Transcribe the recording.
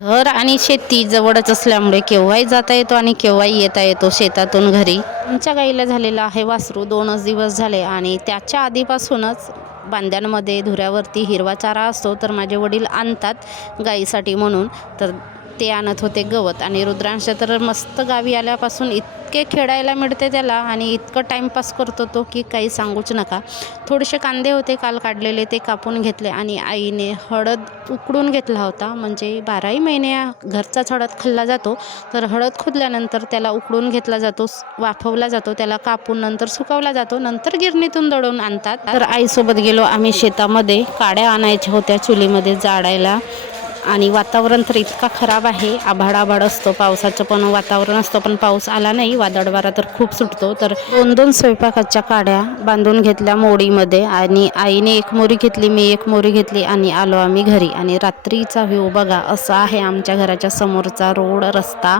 घर आणि शेती जवळच असल्यामुळे केव्हाही जाता येतो आणि केव्हाही येता येतो शेतातून घरी. आमच्या गाईला झालेलं आहे वासरू 2च दिवस झाले आणि त्याच्या आधीपासूनच बांध्यांमध्ये धुऱ्यावरती हिरवा चारा असतो, तर माझे वडील आणतात गाईसाठी म्हणून. तर ते आणत होते गवत आणि रुद्रांश तर मस्त गावी आल्यापासून इतके खेळायला मिळते त्याला आणि इतकं टाईमपास करतो तो की काही सांगूच नका. थोडेसे कांदे होते काल काढलेले, ते कापून घेतले आणि आईने हळद उकडून घेतला होता. म्हणजे 12ही महिने घरचाच हळद खाल्ला जातो, तर हळद खोदल्यानंतर त्याला उकडून घेतला जातो, वाफवला जातो, त्याला कापून नंतर सुकवला जातो, नंतर गिरणीतून दळून आणतात. तर आईसोबत गेलो आम्ही शेतामध्ये, काड्या आणायच्या होत्या चुलीमध्ये जाळायला. आणि वातावरण तर इतका खराब आहे, आभाळ असतो, पावसाचं पण वातावरण असतं, पण पाऊस आला नाही, वादळ वारा तर खूप सुटतो. तर 2-2 स्वयंपाकाच्या काड्या बांधून घेतल्या मोडीमध्ये आणि आईने एक मोरी घेतली, मी एक मोरी घेतली आणि आलो आम्ही घरी. आणि रात्रीचा व्ह्यू बघा, असा आहे आमच्या घराच्या समोरचा रोड रस्ता.